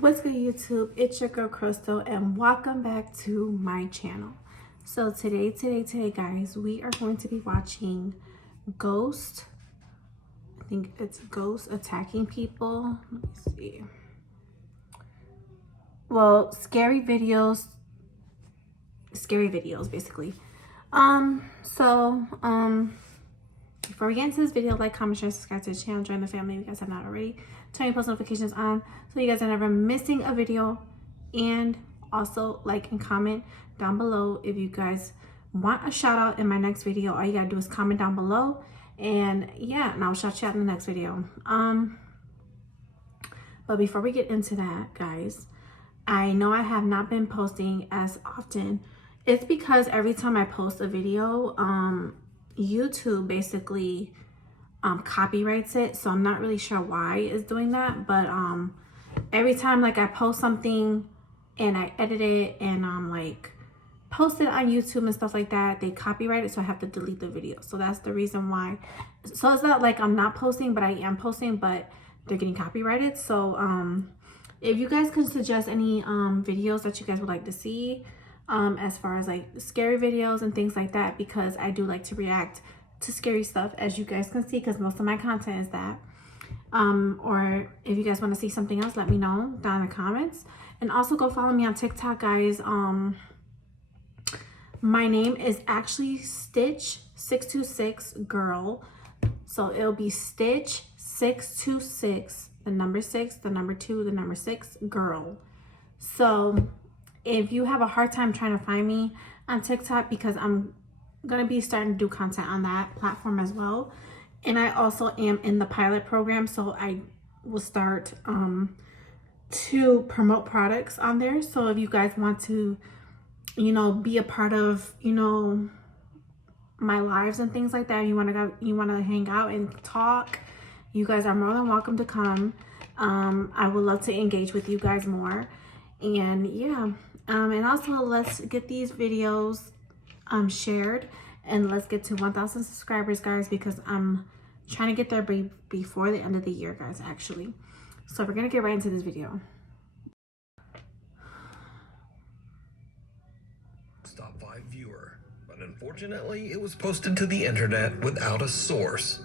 What's good, YouTube? It's your girl Crystal, and welcome back to my channel. So today guys, we are going to be watching Ghost. I think it's Ghost attacking people. Let me see. Well, scary videos basically. Before we get into this video, like, comment, share, subscribe to the channel, join the family if you guys have not already. Turn your post notifications on so you guys are never missing a video. And also like and comment down below if you guys want a shout out in my next video. All you gotta do is comment down below, and yeah, and I'll shout you out in the next video. But before we get into that, guys, I know I have not been posting as often. It's because every time I post a video, YouTube basically copyrights it, so I'm not really sure why it's doing that. But every time like I post something and I edit it and like post it on YouTube and stuff like that, they copyright it, so I have to delete the video. So that's the reason why. So it's not like I'm not posting, but I am posting, but they're getting copyrighted. So if you guys can suggest any videos that you guys would like to see, as far as like scary videos and things like that, because I do like to react to scary stuff, as you guys can see, because most of my content is that. Or if you guys want to see something else, let me know down in the comments. And also go follow me on TikTok, guys. My name is actually Stitch626 Girl, so it'll be Stitch626, the number 6, the number 2, the number 6 Girl. So if you have a hard time trying to find me on TikTok, because I'm gonna be starting to do content on that platform as well, and I also am in the pilot program, so I will start to promote products on there. So if you guys want to, you know, be a part of, you know, my lives and things like that, you want to hang out and talk, you guys are more than welcome to come. I would love to engage with you guys more. And yeah, and also let's get these videos shared, and let's get to 1,000 subscribers, guys, because I'm trying to get there before the end of the year, guys, actually. So we're gonna get right into this video. Top 5 viewer, but unfortunately it was posted to the internet without a source.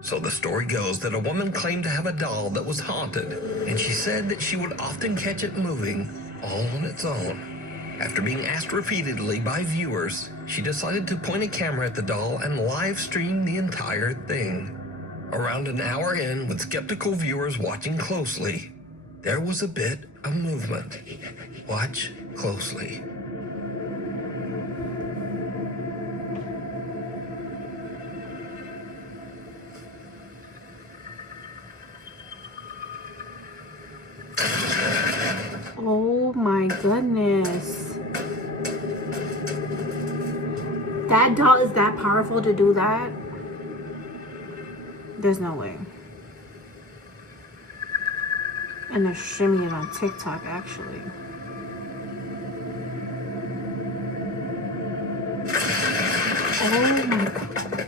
So the story goes that a woman claimed to have a doll that was haunted, and she said that she would often catch it moving all on its own. After being asked repeatedly by viewers, she decided to point a camera at the doll and live stream the entire thing. Around an hour in, with skeptical viewers watching closely, there was a bit of movement. Watch closely. Oh my goodness. That doll is that powerful to do that? There's no way. And they're streaming it on TikTok, actually. Oh my God.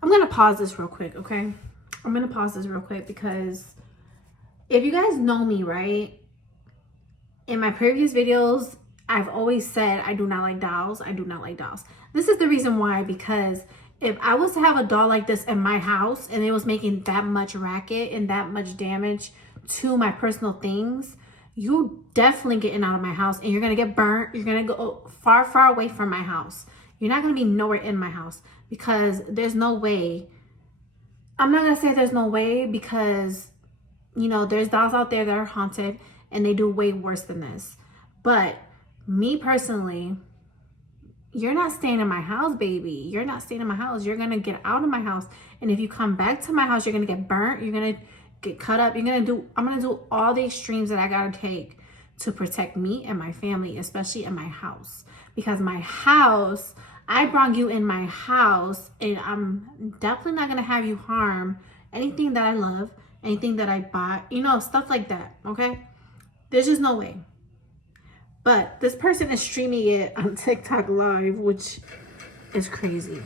I'm gonna pause this real quick, okay? I'm gonna pause this real quick because if you guys know me, right? In my previous videos, I've always said I do not like dolls. I do not like dolls. This is the reason why, because if I was to have a doll like this in my house and it was making that much racket and that much damage to my personal things, you're definitely getting out of my house and you're gonna get burnt. You're gonna go far, far away from my house. You're not gonna be nowhere in my house, because there's no way. I'm not gonna say there's no way, because, you know, there's dolls out there that are haunted and they do way worse than this. But me personally, you're not staying in my house, baby. You're not staying in my house. You're gonna get out of my house. And if you come back to my house, you're gonna get burnt. You're gonna get cut up. I'm gonna do all the extremes that I gotta take to protect me and my family, especially in my house. Because my house, I brought you in my house, and I'm definitely not gonna have you harm anything that I love, anything that I bought, you know, stuff like that, okay? There's just no way. But this person is streaming it on TikTok live, which is crazy.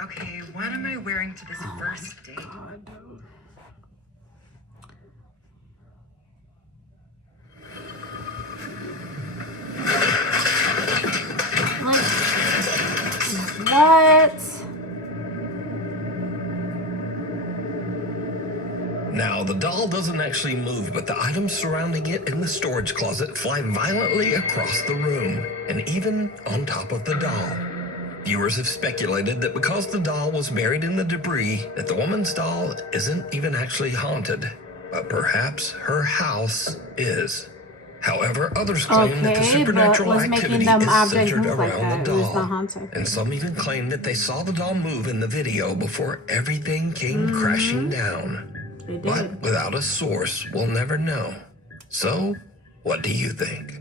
Okay, what am I wearing to this first date? God. Now, the doll doesn't actually move, but the items surrounding it in the storage closet fly violently across the room, and even on top of the doll. Viewers have speculated that because the doll was buried in the debris, that the woman's doll isn't even actually haunted, but perhaps her house is. However, others claim that the Okay, but supernatural what's making activity them is objects centered move like around that? the It was not doll. haunted. And some even claim that they saw the doll move in the video before everything came crashing down. They did. But without a source, we'll never know. So, what do you think?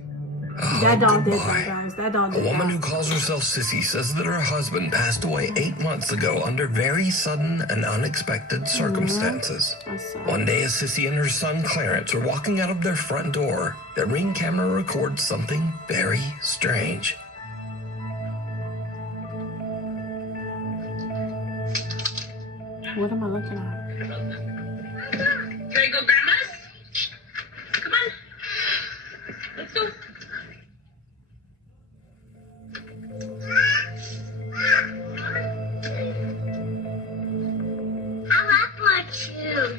That dog did goodbye. that, guys. That dog A did woman that. who calls herself Sissy says that her husband passed away 8 months ago under very sudden and unexpected circumstances. That's sad. One day, as Sissy and her son Clarence are walking out of their front door, their Ring camera records something very strange. What am I looking at? Can I go, Grandma's? Come on. Let's go. I like my too.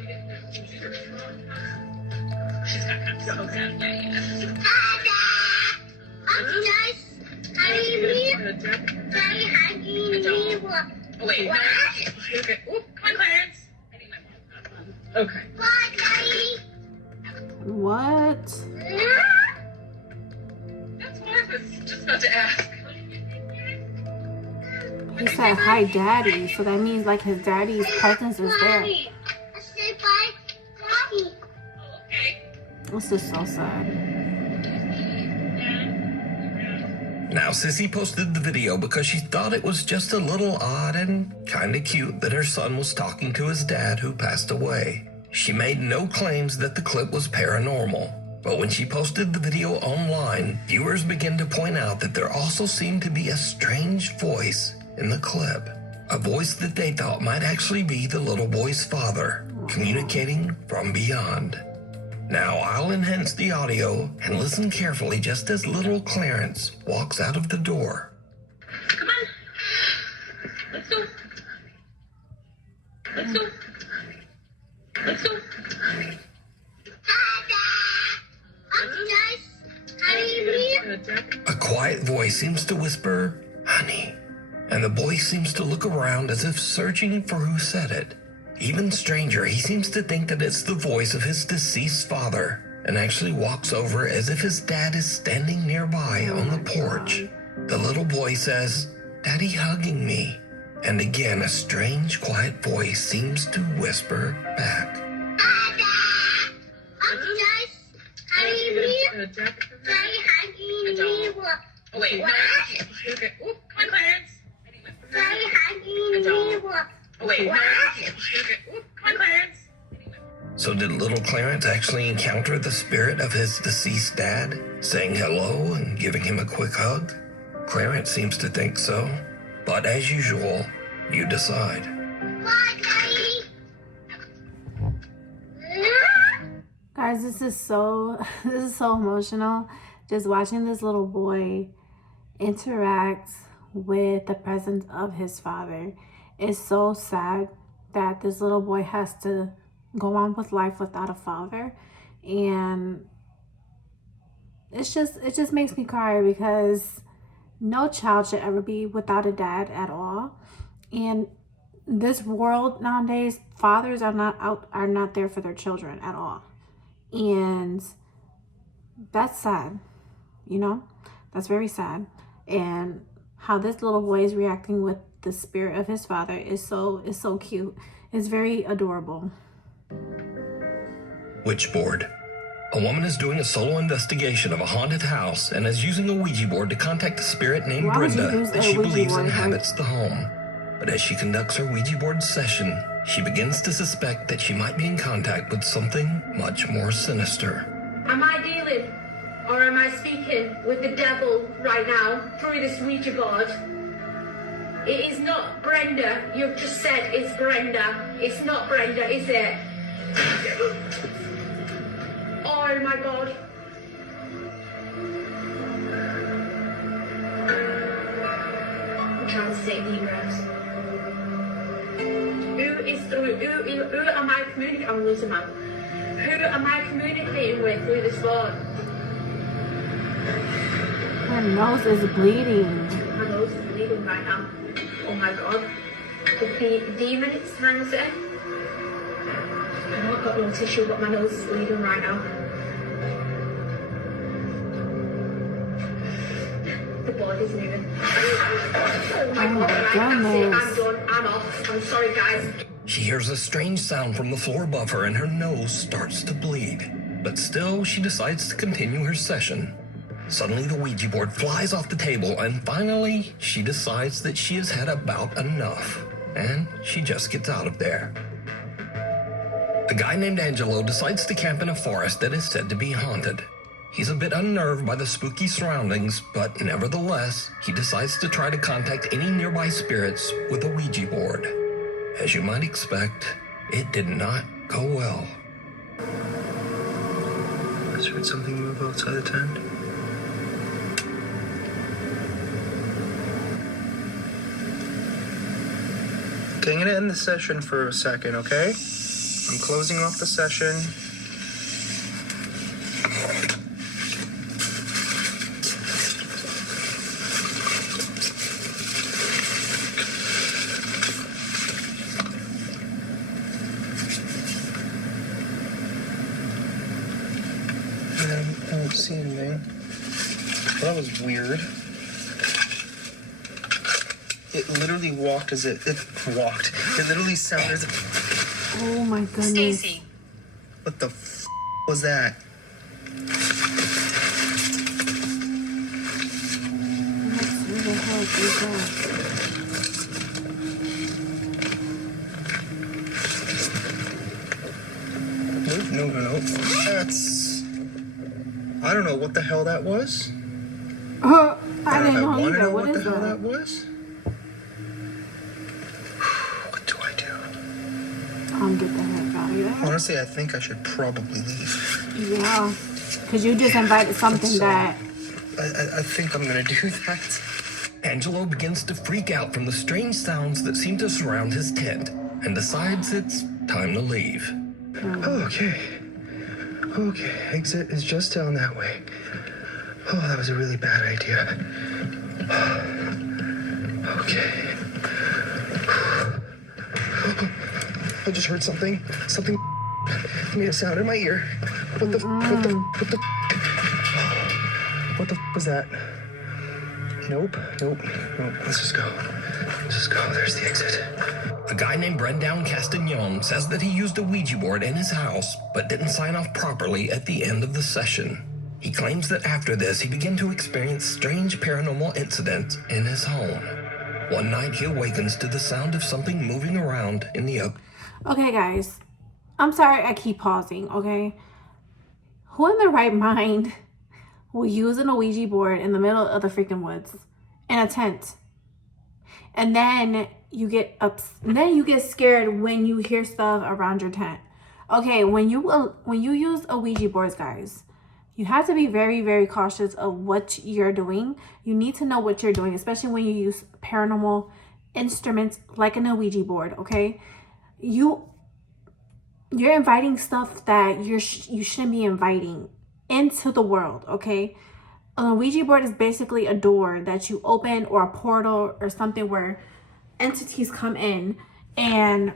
She's got kind of so sad. Dada! I'm just hugging me. Daddy hugging me. What? Oh, wait. What? Okay. Oop, come on, Clarence. I think my mom's not on. Okay. What, Daddy? What? That's what I was just about to ask. He said, hi, daddy. So that means like his daddy's presence is there. Daddy. I said bye, Daddy. Oh, okay. This is so sad. Now, Sissy posted the video because she thought it was just a little odd and kinda cute that her son was talking to his dad who passed away. She made no claims that the clip was paranormal, but when she posted the video online, viewers began to point out that there also seemed to be a strange voice in the clip. A voice that they thought might actually be the little boy's father, communicating from beyond. Now, I'll enhance the audio and listen carefully just as little Clarence walks out of the door. Come on. Let's go. Let's go. Let's go. Dada! I'm just hugging me. A quiet voice seems to whisper, honey, and the boy seems to look around as if searching for who said it. Even stranger, he seems to think that it's the voice of his deceased father and actually walks over as if his dad is standing nearby on the porch. The little boy says, Daddy hugging me. And again, a strange, quiet voice seems to whisper back. Dada! I'm just hugging me. Daddy hugging me. What? Oh, wait. What? Okay. Oop, come on, Clarence. Daddy hugging me. What? Oh, wait. What? Okay. Oop, come on, Clarence. So did little Clarence actually encounter the spirit of his deceased dad, saying hello and giving him a quick hug? Clarence seems to think so. But as usual, you decide. What, Daddy? Guys, this is so emotional. Just watching this little boy interact with the presence of his father. It's so sad that this little boy has to go on with life without a father, and it just makes me cry because no child should ever be without a dad at all. And this world nowadays, fathers are not there for their children at all, and that's sad. That's very sad. And how this little boy is reacting with the spirit of his father is so cute. It's very adorable. Witchboard. A woman is doing a solo investigation of a haunted house and is using a Ouija board to contact a spirit named Why would you Brenda use that a she Ouija believes board? inhabits the home. But as she conducts her Ouija board session, she begins to suspect that she might be in contact with something much more sinister. Am I dealing or am I speaking with the devil right now through this Ouija board? It is not Brenda. You've just said it's Brenda. It's not Brenda, is it? Oh my God. I'm trying to take deep breaths. Who is through who am I communicating? I'm losing my. Who am I communicating with through this board? Her nose is bleeding. My nose is bleeding right now. Oh my god. The demon it's trying to say. I know I've got no tissue, but my nose is bleeding right now. The board is moving. Oh my god, that's it. I'm done. I'm off. I'm sorry, guys. She hears a strange sound from the floor above her and her nose starts to bleed. But still, she decides to continue her session. Suddenly, the Ouija board flies off the table, and finally, she decides that she has had about enough. And she just gets out of there. A guy named Angelo decides to camp in a forest that is said to be haunted. He's a bit unnerved by the spooky surroundings, but nevertheless, he decides to try to contact any nearby spirits with a Ouija board. As you might expect, it did not go well. I just heard something move outside the tent. Okay, I'm gonna end the session for a second, okay? I'm closing off the session. I don't see anything. Well, that was weird. It literally walked as it walked. It literally sounded as if, Oh my goodness. Stacy. what the was that? Where the hell is that? No. That's... I don't know what the hell that was. I didn't know want to either. know What what the is hell that? that was. What do I do? Get the heck out of here. Honestly, I think I should probably leave. Yeah. Because you just invited something that... I think I'm gonna do that. Angelo begins to freak out from the strange sounds that seem to surround his tent and decides it's time to leave. Okay, exit is just down that way. Oh, that was a really bad idea. Okay. I just heard something. Something made a sound in my ear. What the was that? Nope. Let's just go. There's the exit. A guy named Brendan Castagnon says that he used a Ouija board in his house, but didn't sign off properly at the end of the session. He claims that after this, he began to experience strange paranormal incidents in his home. One night, he awakens to the sound of something moving around in the oak. Okay, guys. I'm sorry I keep pausing, okay? Who in their right mind will use an Ouija board in the middle of the freaking woods in a tent? And then you get scared when you hear stuff around your tent. Okay, when you use a Ouija boards, guys, you have to be very, very cautious of what you're doing. You need to know what you're doing, especially when you use paranormal instruments like an Ouija board, okay? You're inviting stuff that you shouldn't be inviting into the world, okay? A Ouija board is basically a door that you open, or a portal or something where entities come in, and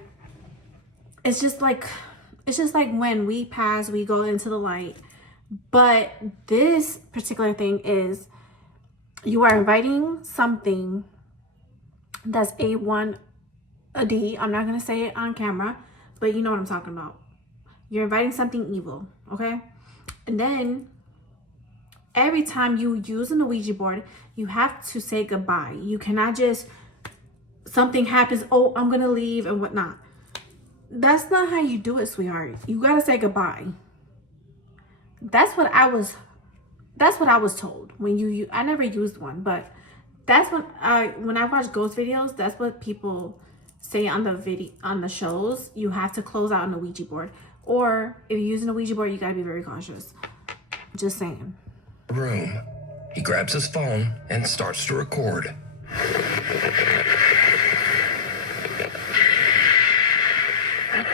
it's just like when we pass, we go into the light. But this particular thing is you are inviting something that's a D. I'm not going to say it on camera, but you know what I'm talking about. You're inviting something evil, okay? And then every time you use an Ouija board, you have to say goodbye. You cannot just, something happens, oh, I'm going to leave and whatnot. That's not how you do it, sweetheart. You got to say goodbye. That's what I was told when I never used one, but that's when I watch ghost videos, that's what people say on the shows. You have to close out on a Ouija board, or if you're using a Ouija board, you got to be very cautious. Just saying. Room. He grabs his phone and starts to record.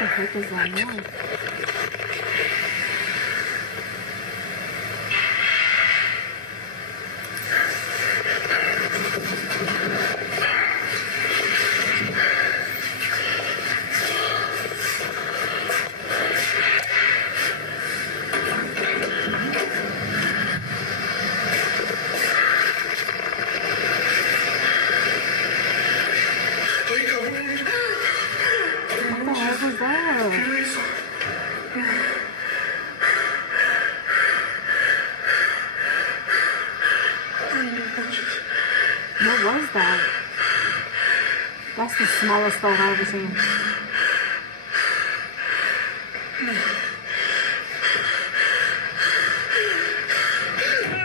the heck is that noise? What the heck was that? What was that? That's the smallest stove I've ever seen.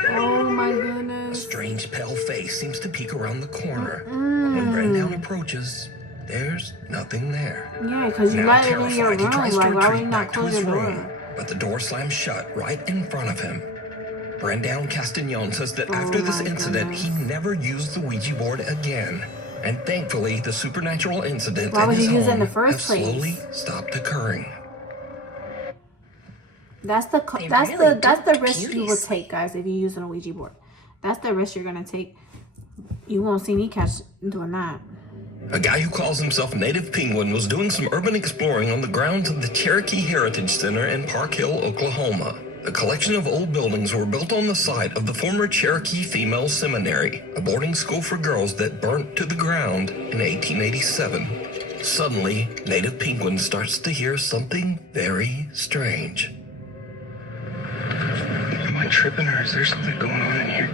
Oh my A goodness. strange pale face seems to peek around the corner. When Brendown approaches, there's nothing there. Yeah, because you Now let it in your terrified, he room. tries to Like, why would retreat you back not to close his your room, door? but the door slams shut right in front of him. Brendown Castagnon says that after this my incident, he goodness. never used the Ouija board again. And thankfully, the supernatural incidents Why in would his you use it in home the first have slowly place? stopped occurring. That's the They that's really the that's do the risk you will cuties. take, guys, if you use a Ouija board. That's the risk you're gonna take. You won't see me catch doing that. A guy who calls himself Native Penguin was doing some urban exploring on the grounds of the Cherokee Heritage Center in Park Hill, Oklahoma. A collection of old buildings were built on the site of the former Cherokee Female Seminary, a boarding school for girls that burnt to the ground in 1887. Suddenly, Native Penguin starts to hear something very strange. Am I tripping or is there something going on in here?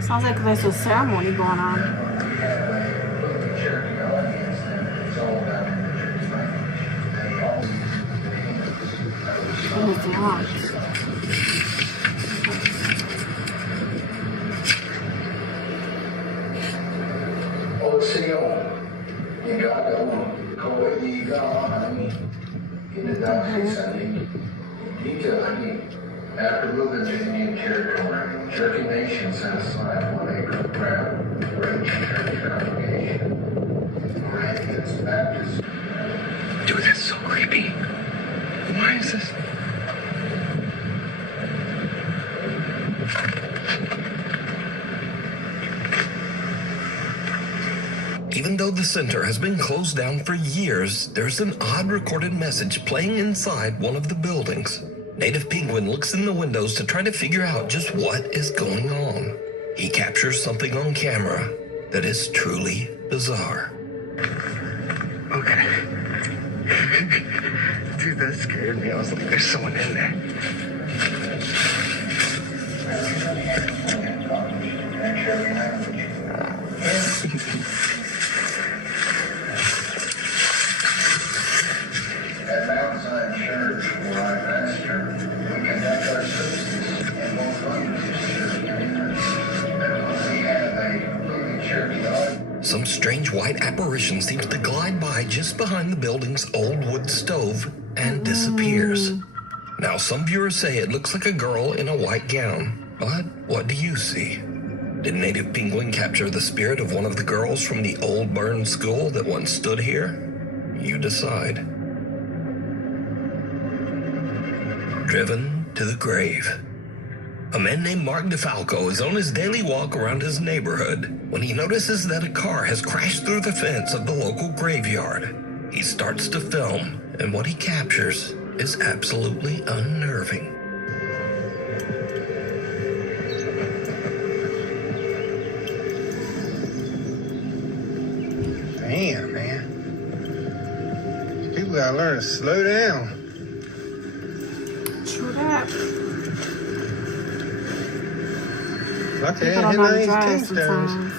Sounds like there's a ceremony going on. And it's locked. After moving to Indian Territory, Cherokee Nation set aside 1 acre of ground to raise church congregation. Moravians, Baptists. Dude, that's so creepy. Why is this? Even though the center has been closed down for years, there's an odd recorded message playing inside one of the buildings. Native Penguin looks in the windows to try to figure out just what is going on. He captures something on camera that is truly bizarre. Okay. Dude, that scared me. I was like, there's someone in there. At Mount Zion Church, where I pastor, we conduct our services in both languages, Cherokee and English. We have a completely Cherokee audience. Some strange white apparition seems to glide by just behind the building's old wood stove and disappears. Now, some viewers say it looks like a girl in a white gown, but what do you see? Did Native Penguin capture the spirit of one of the girls from the old burned school that once stood here? You decide. Driven to the grave. A man named Mark DeFalco is on his daily walk around his neighborhood when he notices that a car has crashed through the fence of the local graveyard. He starts to film, and what he captures is absolutely unnerving. Damn, man. People gotta learn to slow down. True that. Lucky I People didn't hit don't know none of how to these drive tombstones. sometimes.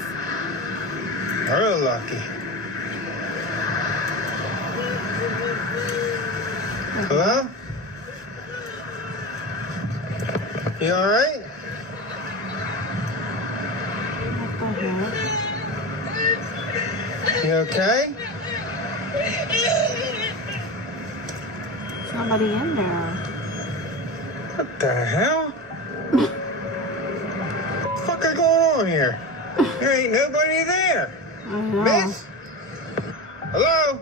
Real lucky. Hello? You alright? What the heck? You okay? It's not nobody in there. What the hell? What the fuck is going on here? There ain't nobody there. I know. Miss? Hello?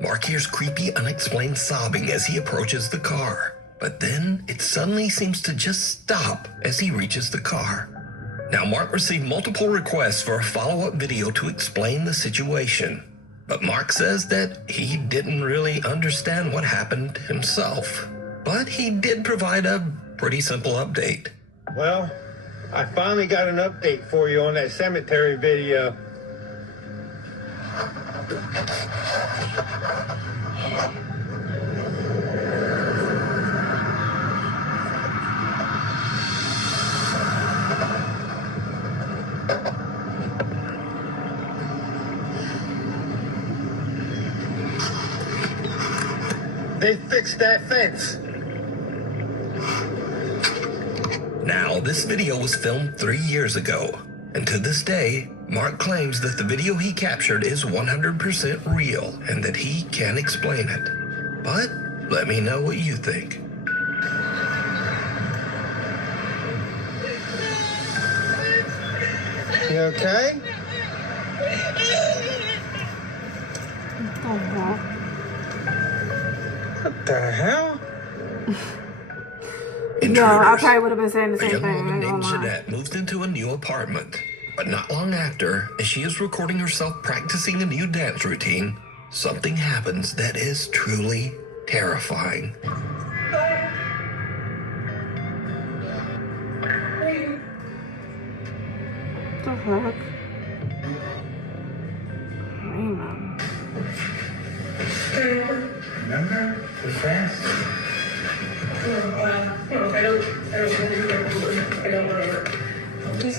Mark hears creepy, unexplained sobbing as he approaches the car. But then it suddenly seems to just stop as he reaches the car. Now, Mark received multiple requests for a follow-up video to explain the situation. But Mark says that he didn't really understand what happened himself. But he did provide a pretty simple update. Well, I finally got an update for you on that cemetery video. They fixed that fence. Now, this video was filmed 3 years ago, and to this day, Mark claims that the video he captured is 100% real and that he can explain it. But let me know what you think. You okay? What the hell? Yo, I probably would have been saying the A same young thing. woman I ain't named gonna lie. Jeanette moved into a new apartment. But not long after, as she is recording herself practicing a new dance routine, something happens that is truly terrifying. What the heck? Raymond. Remember the fence? I don't remember. Please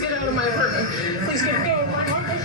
get out of my apartment. Please get out of my apartment.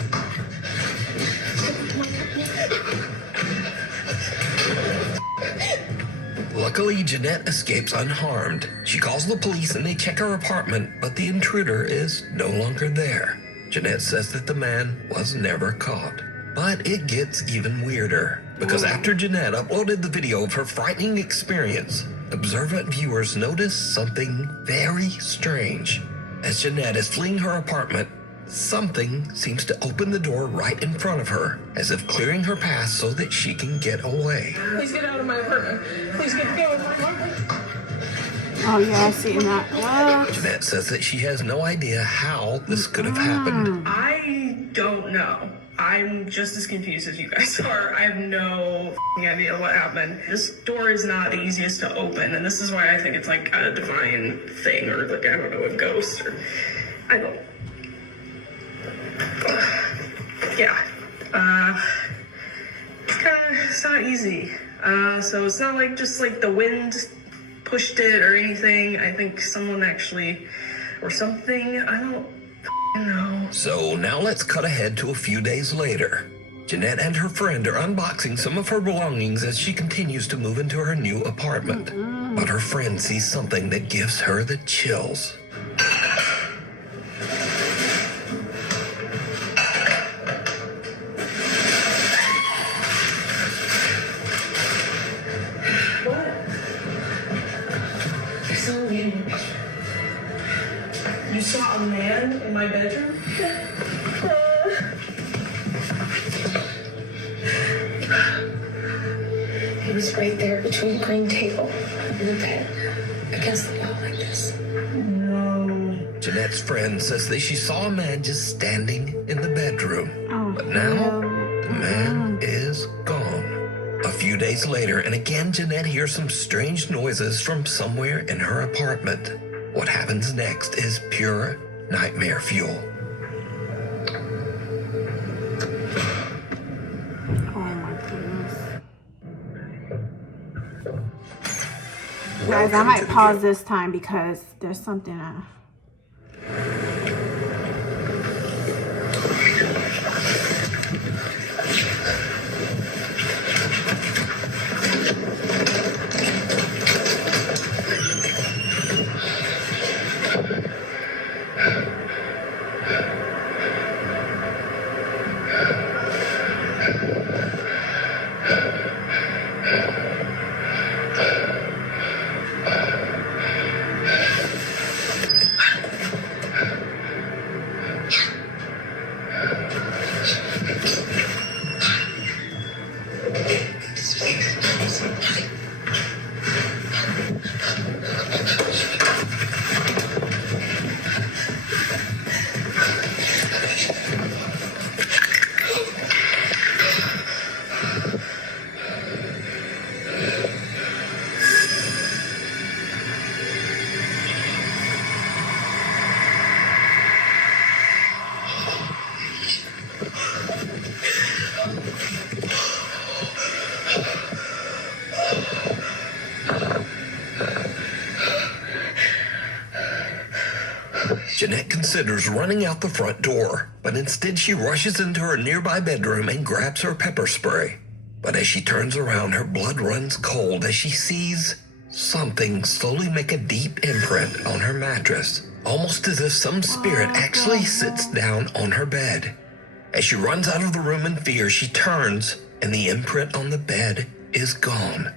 Luckily, Jeanette escapes unharmed. She calls the police and they check her apartment, but the intruder is no longer there. Jeanette says that the man was never caught. But it gets even weirder, because after Jeanette uploaded the video of her frightening experience, observant viewers notice something very strange. As Jeanette is fleeing her apartment, something seems to open the door right in front of her, as if clearing her path so that she can get away. Please get out of my apartment. Please get out of my apartment. Oh yeah, I've seen that. What? Jeanette says that she has no idea how this could have happened. I don't know. I'm just as confused as you guys are. I have no f***ing idea what happened. This door is not the easiest to open, and this is why I think it's like a divine thing, or like, I don't know, a ghost, or I don't. Yeah. It's not easy. So it's not like just like the wind pushed it or anything. I think someone actually, or something, I don't know. So now let's cut ahead to a few days later. Jeanette and her friend are unboxing some of her belongings as she continues to move into her new apartment. But her friend sees something that gives her the chills. You saw a man in my bedroom? He was right there between the green table and the bed, against the wall like this. No. Jeanette's friend says that she saw a man just standing in the bedroom. But now, the man is gone. A few days later, and again Jeanette hears some strange noises from somewhere in her apartment. What happens next is pure nightmare fuel. Oh my goodness. Guys, I might pause this time because there's something Jeanette considers running out the front door, but instead she rushes into her nearby bedroom and grabs her pepper spray. But as she turns around, her blood runs cold as she sees something slowly make a deep imprint on her mattress, almost as if some spirit actually sits down on her bed. As she runs out of the room in fear, she turns, and the imprint on the bed is gone.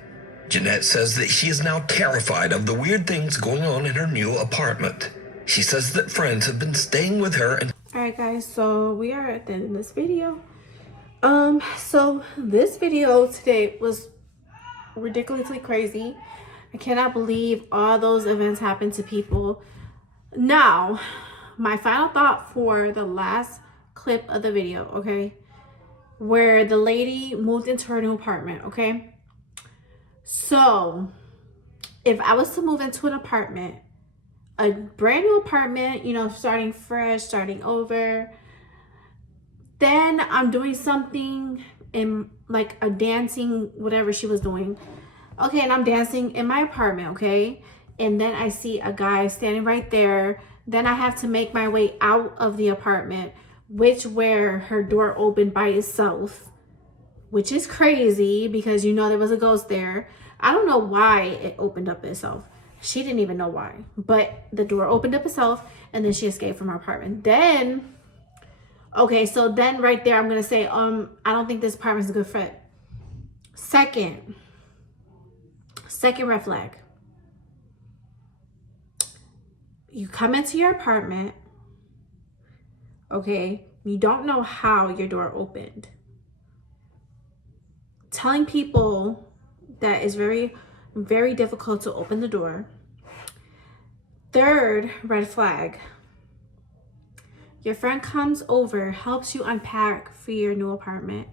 Jeanette says that she is now terrified of the weird things going on in her new apartment. She says that friends have been staying with her and... Alright guys, so we are at the end of this video. So this video today was ridiculously crazy. I cannot believe all those events happened to people. Now, my final thought for the last clip of the video, okay? Where the lady moved into her new apartment, okay? So, if I was to move into an apartment, a brand new apartment, you know, starting fresh, starting over, then I'm doing something in like a dancing, whatever she was doing. Okay, and I'm dancing in my apartment, okay? And then I see a guy standing right there. Then I have to make my way out of the apartment, where her door opened by itself, which is crazy because you know there was a ghost there. I don't know why it opened up itself. She didn't even know why, but the door opened up itself and then she escaped from her apartment. Then, okay, so then right there, I'm going to say, I don't think this apartment is a good fit. Second red flag. You come into your apartment, okay, you don't know how your door opened. Telling people that is very, very difficult to open the door. Third red flag. Your friend comes over, helps you unpack for your new apartment,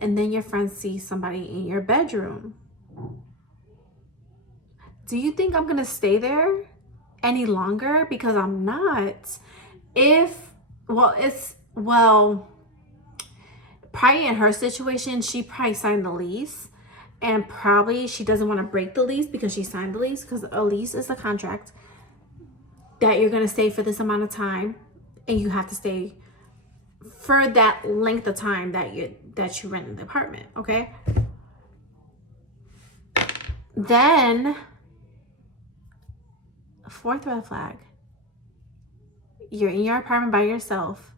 and then your friend sees somebody in your bedroom. Do you think I'm gonna stay there any longer? Because I'm not. Probably in her situation, she probably signed the lease, and probably she doesn't want to break the lease because she signed the lease, because a lease is a contract that you're gonna stay for this amount of time, and you have to stay for that length of time that you rent the apartment, okay? Then, fourth red flag. You're in your apartment by yourself.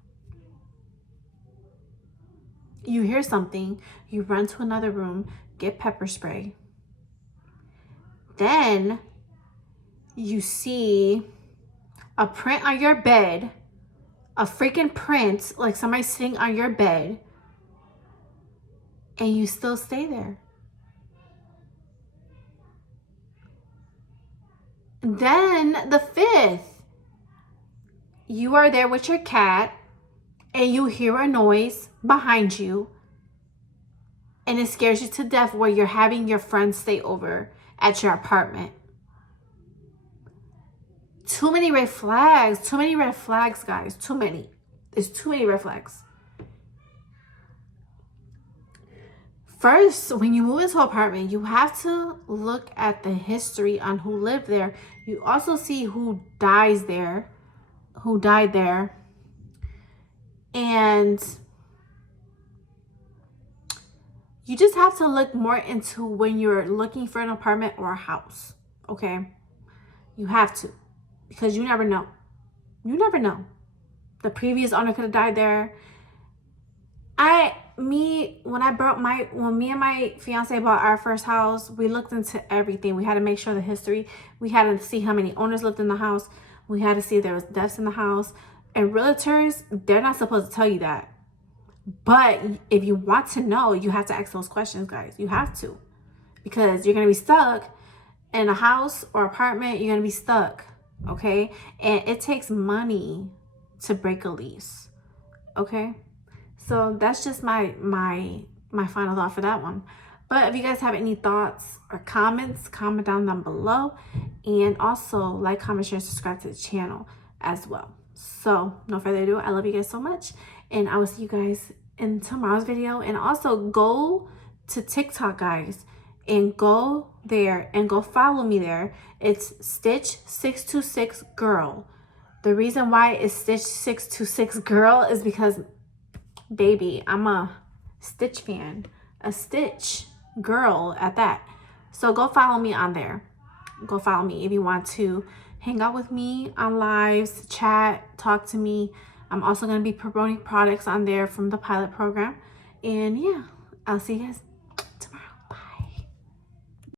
You hear something, you run to another room, get pepper spray. Then you see a print on your bed, a freaking print, like somebody sitting on your bed, and you still stay there. Then the fifth, you are there with your cat and you hear a noise behind you and it scares you to death where you're having your friends stay over at your apartment. Too many red flags, guys, too many. There's too many red flags. First, when you move into an apartment, you have to look at the history on who lived there. You also see who died there. And you just have to look more into when you're looking for an apartment or a house, okay? You have to, because you never know. You never know. The previous owner could have died there. When me and my fiance bought our first house, we looked into everything. We had to make sure the history. We had to see how many owners lived in the house. We had to see if there was deaths in the house. And realtors, they're not supposed to tell you that. But if you want to know, you have to ask those questions, guys. You have to. because you're going to be stuck in a house or apartment. You're going to be stuck, okay? And it takes money to break a lease, okay? So that's just my final thought for that one. But if you guys have any thoughts or comments, comment down below. And also like, comment, share, subscribe to the channel as well. So no further ado, I love you guys so much. And I will see you guys in tomorrow's video. And also go to TikTok, guys. And go there and go follow me there. It's Stitch626 Girl. The reason why it's Stitch626 Girl is because, baby, I'm a Stitch fan. A Stitch girl at that. So go follow me on there. Go follow me if you want to hang out with me on lives, chat, talk to me. I'm also going to be promoting products on there from the pilot program. And yeah, I'll see you guys